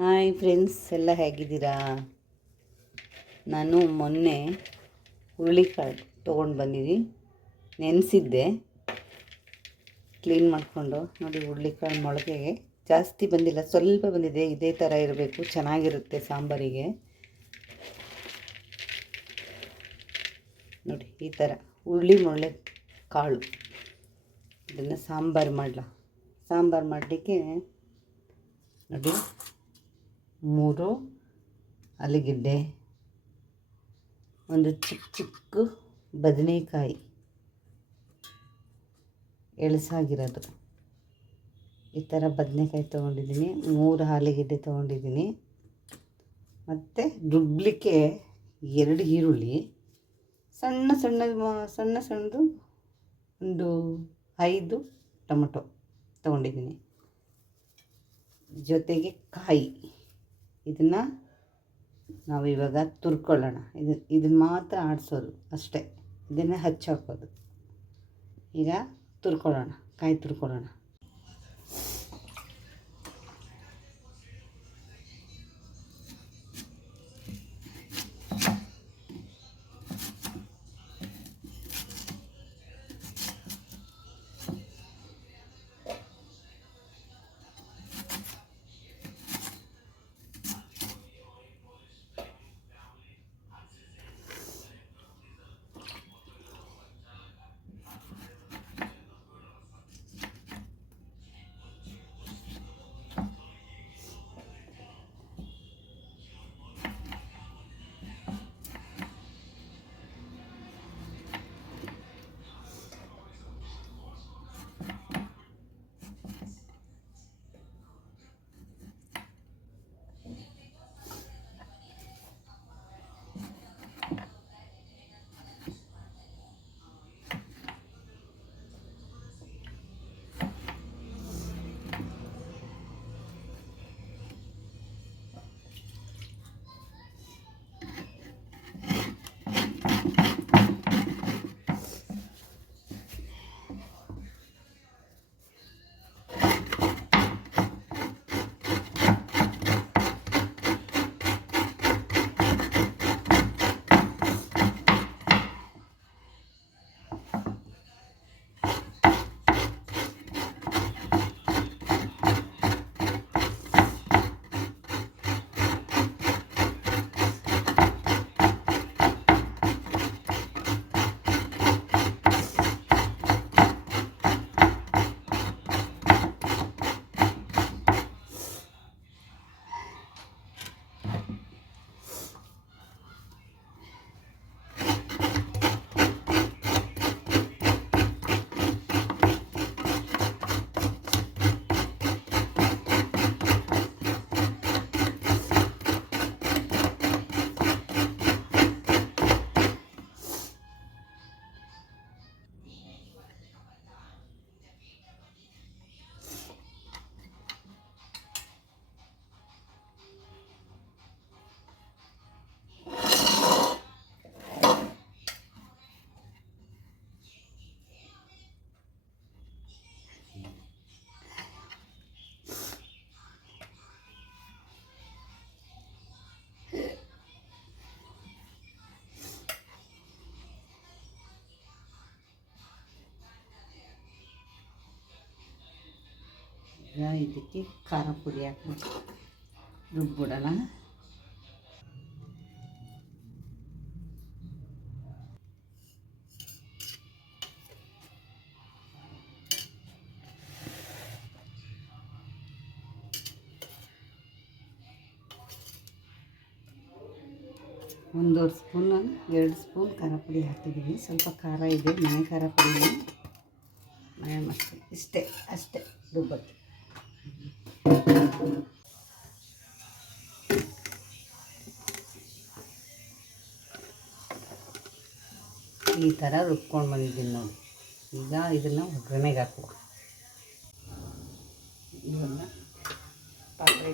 Hi friends, ಎಲ್ಲ ಹೇಗಿದ್ದೀರಾ? ನಾನು ಮೊನ್ನೆ ಹುರುಳಿಕಾಳು ತೊಗೊಂಡು ಬಂದಿದ್ದೀನಿ. ನೆನೆಸಿದ್ದೆ. ಕ್ಲೀನ್ ಮಾಡಿಕೊಂಡು, ನೋಡಿ ಹುರುಳಿಕಾಳು ಮೊಳಕೆಗೆ ಜಾಸ್ತಿ ಬಂದಿಲ್ಲ, ಸ್ವಲ್ಪ ಬಂದಿದೆ, ಇದೇ ಥರ ಇರಬೇಕು, ಚೆನ್ನಾಗಿರುತ್ತೆ ಸಾಂಬಾರಿಗೆ. ನೋಡಿ, ಈ ಥರ ಹುರುಳಿ ಮೊಳೆ ಕಾಳು. ಇದನ್ನು ಸಾಂಬಾರು ಮಾಡಲ. ಸಾಂಬಾರು ಮಾಡಲಿಕ್ಕೆ, ನೋಡಿ ಮೂರು ಆಲೂಗೆಡ್ಡೆ ಒಂದು ಚಿಕ್ಕ ಚಿಕ್ಕ ಬದನೆಕಾಯಿ. ಎಳಸಾಗಿರೋದು. ಈ ಥರ ಬದನೆಕಾಯಿ ತೊಗೊಂಡಿದ್ದೀನಿ. ಮೂರು ಆಲೂಗೆಡ್ಡೆ ತೊಗೊಂಡಿದ್ದೀನಿ. ಮತ್ತು ರುಬ್ಬಲಿಕ್ಕೆ ಎರಡು ಈರುಳ್ಳಿ. ಸಣ್ಣ ಸಣ್ಣ ಸಣ್ಣ ಸಣ್ಣದು ಒಂದು ಐದು ಟೊಮೊಟೊ ತೊಗೊಂಡಿದ್ದೀನಿ. ಜೊತೆಗೆ ಕಾಯಿ. ಇದನ್ನು ನಾವು ಇವಾಗ ತುರ್ಕೊಳ್ಳೋಣ. ಇದು, ಇದನ್ನು ಮಾತ್ರ ಆಡಿಸೋದು ಅಷ್ಟೇ. ಇದನ್ನು ಹಚ್ಚಾಕೋದು ಈಗ ತುರ್ಕೊಳ್ಳೋಣ, ಕಾಯಿ ತುರ್ಕೊಳ್ಳೋಣ. ಈಗ ಇದಕ್ಕೆ ಖಾರ ಪುಡಿ ಹಾಕ್ಬಿಟ್ಟು ರುಬ್ಬಿಡೋಣ ಒಂದೂವರೆ ಸ್ಪೂನ್, ಎರಡು ಸ್ಪೂನ್ ಖಾರ ಪುಡಿ ಹಾಕಿದ್ದೀನಿ ಸ್ವಲ್ಪ ಖಾರ ಇದೆ, ಮನೆ ಖಾರ ಪುಡಿ ಮನೆ ಮಸಾಲೆ. ಇಷ್ಟೇ, ಅಷ್ಟೇ ರುಬ್ಬಕ್ಕೆ ಈ ಥರ ರುಬ್ಕೊಂಡು ಬಂದಿದ್ದೀನಿ ನೋಡಿ. ಈಗ ಇದನ್ನು ಒಗ್ಗರಣೆಗೆ ಹಾಕುವ ಇವಾಗ ಪಾತ್ರೆ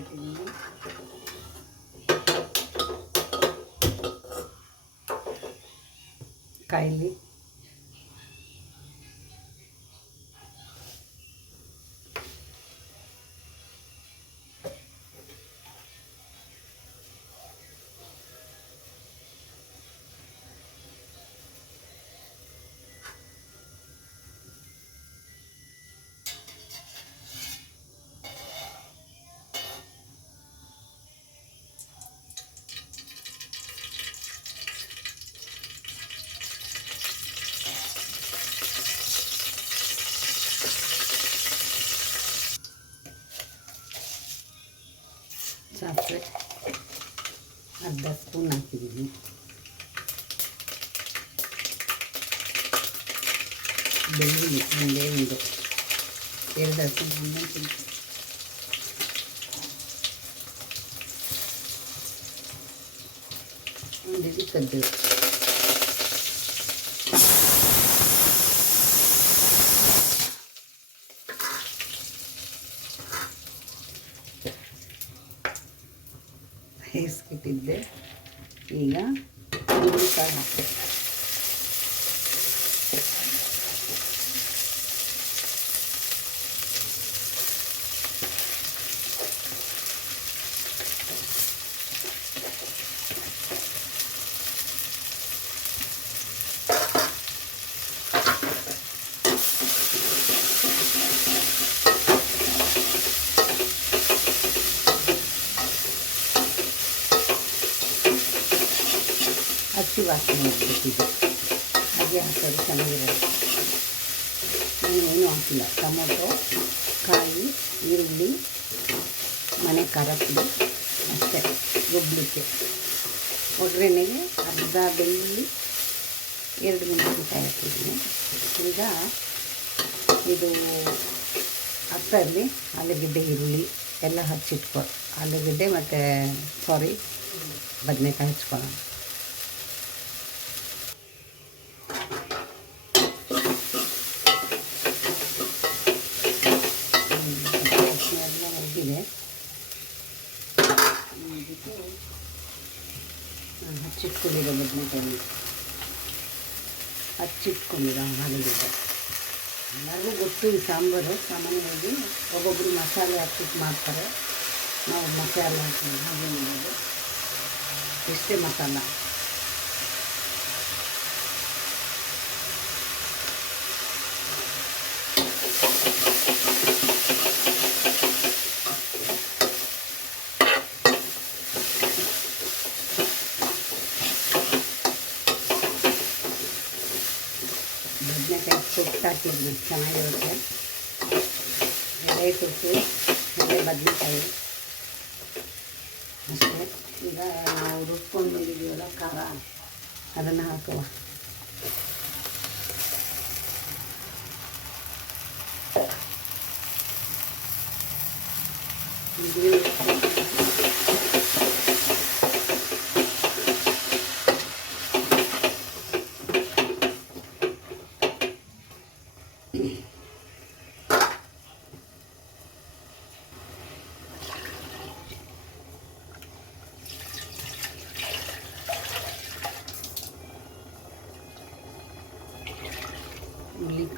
ಕಾಯಿಲಿ ಸಾಸಿವೆ ಅರ್ಧ ಸ್ಪೂನ್ ಹಾಕಿದ್ದೀನಿ ಬೆಳ್ಳುಳ್ಳಿ ಒಂದೇ ಒಂದು ಎರಡು ಹಸಿರು ಮೆಣಸಿನ್ಕಾಯಿ ಒಂದು ಇಡೀ ಕದ್ದು ಈಗ ಹುರುಳಿಕಾಳು ಹಾಕ್ತೆ ಹಸಿ ವಾಸನೆ ಹೋಗ್ಬಿಟ್ಟಿದೆ ಹಾಗೆ ಹಾಕೋದು ಚೆನ್ನಾಗಿರುತ್ತೆ ನಾನು ಏನೂ ಹಾಕಿಲ್ಲ ಟೊಮೊಟೊ ಕಾಯಿ ಈರುಳ್ಳಿ ಮನೆ ಖಾರ ಪುಡಿ ಅಷ್ಟೇ ರುಬ್ಲಿಕ್ಕೆ ಒಗ್ಗರಣೆಗೆ ಅರ್ಧ ಬೆಳ್ಳುಳ್ಳಿ ಎರಡು ಮೆಣಸಿನ್ಕಾಯಿ ಹಾಕಿದ್ದೀನಿ ಈಗ ಇದು ಹತ್ತಲ್ಲಿ ಆಲೂಗೆಡ್ಡೆ ಈರುಳ್ಳಿ ಎಲ್ಲ ಹಚ್ಚಿಟ್ಕೊ ಆಲೂಗೆಡ್ಡೆ ಮತ್ತು ಸಾರಿ ಬದನೆಕಾಯಿ ಹಚ್ಕೊಳ್ಳೋಣ ಎಲ್ಲ ಹೋಗಿದೆ ಇದಕ್ಕೆ ನಾನು ಹಚ್ಚಿಟ್ಕೊಂಡಿರೋ ಬದನೆಕಾಯಿ ಹಚ್ಚಿಟ್ಕೊಂಡಿರೋ ಆಲೂಗೆಡ್ಡೆ ಎಲ್ಲರಿಗೂ ಗೊತ್ತು ಈ ಸಾಂಬಾರು. ಸಾಮಾನ್ಯವಾಗಿ ಒಬ್ಬೊಬ್ಬರು ಮಸಾಲೆ ಹಾಕ್ಬಿಟ್ಟು ಮಾಡ್ತಾರೆ. ನಾವು ಮಸಾಲೆ ಹಾಕಿ ಹಾಗೆ ಮಾಡೋದು. ಇಷ್ಟೇ ಮಸಾಲ. ಚೆನ್ನಾಗಿರುತ್ತೆ ಎಲೆ ಸೊಪ್ಪು ಎಲೆ ಬದನೆಕಾಯಿ ಅಷ್ಟೇ ಈಗ ನಾವು ರುಬ್ಕೊಂಡು ಬಂದಿದ್ದೀವಲ್ಲ ಖಾರ ಅದನ್ನು ಹಾಕುವ ಇದು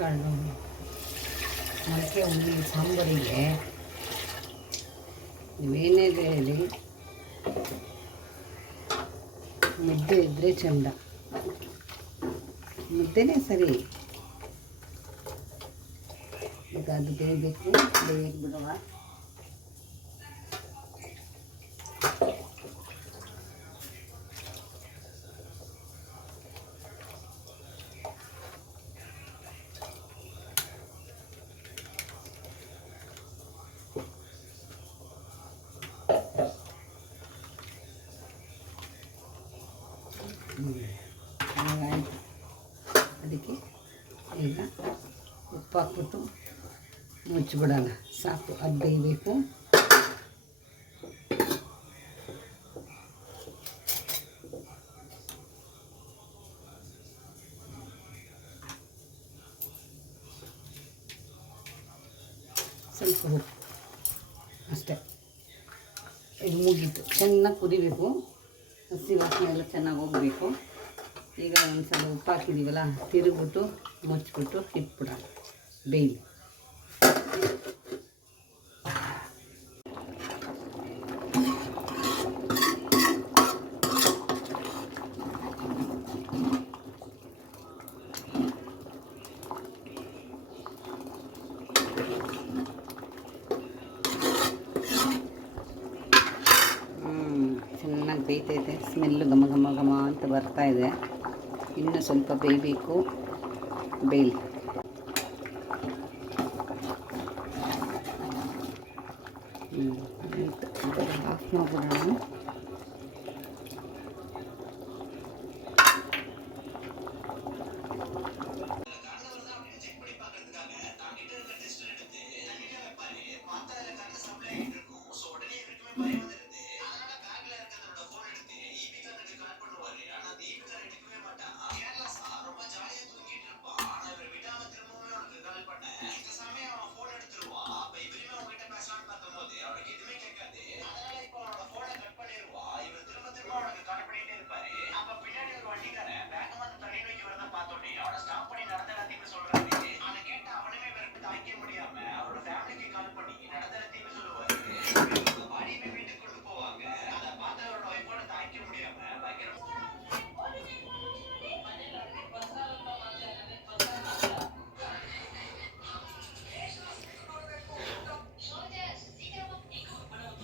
ಹುಳ್ಳಿಕಾಳು ಮೊಳಕೆ ಹುಳಿ, ಸಾಂಬಾರಿಗೆ. ನೀವೇನೇ ಹೇಳಿ. ಮುದ್ದೆ ಇದ್ದರೆ ಚಂದ. ಮುದ್ದೆನೇ ಸರಿ. ಈಗ ಅದು ಬೇಯಬೇಕು ಬೇಯಕ್ಕೆ ಬಿಡುವ. ಅದಕ್ಕೆ ಈಗ ಉಪ್ಪು ಹಾಕ್ಬಿಟ್ಟು ಮುಚ್ಚಿಬಿಡೋಣ ಸಾಕು ಅದು ಬೇಯಬೇಕು ಸ್ವಲ್ಪ ಉಪ್ಪು ಅಷ್ಟೇ ಇದು ಮುಗೀತು ಚೆನ್ನಾಗಿ ಕುದಿಬೇಕು ಹಸಿ ವಾಸನೆ ಎಲ್ಲ ಚೆನ್ನಾಗಿ ಹೋಗಬೇಕು. ಈಗ ಒಂದು ಸಲ ಉಪ್ಪು ಹಾಕಿದ್ದೀವಲ್ಲ ತಿರುಗ್ಬಿಟ್ಟು ಮುಚ್ಚಿಬಿಟ್ಟು ಇಟ್ಬಿಡೋಣ. ಬೇಯಲಿ ಹ್ಮ್, ಚೆನ್ನಾಗಿ ಬೇಯ್ತೈತೆ ಸ್ಮೆಲ್ಲು ಘಮ ಘಮ ಘಮ ಅಂತ ಬರ್ತಾ ಇದೆ. ಇನ್ನು ಸ್ವಲ್ಪ ಬೇಯಬೇಕು. ಬೇಯಲಿ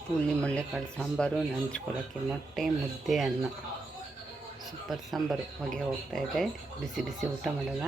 ಪುಳಿ ಮುಳ್ಳೆಕಾಳು ಸಾಂಬಾರು ನಂಚ್ಕೊಳ್ಳೋಕ್ಕೆ ಮೊಟ್ಟೆ, ಮುದ್ದೆ, ಅನ್ನ. ಸೂಪರ್ ಸಾಂಬಾರು. ಹೊಗೆ ಹೋಗ್ತಾಯಿದೆ ಬಿಸಿ ಬಿಸಿ ಊಟ ಮಾಡೋಣ.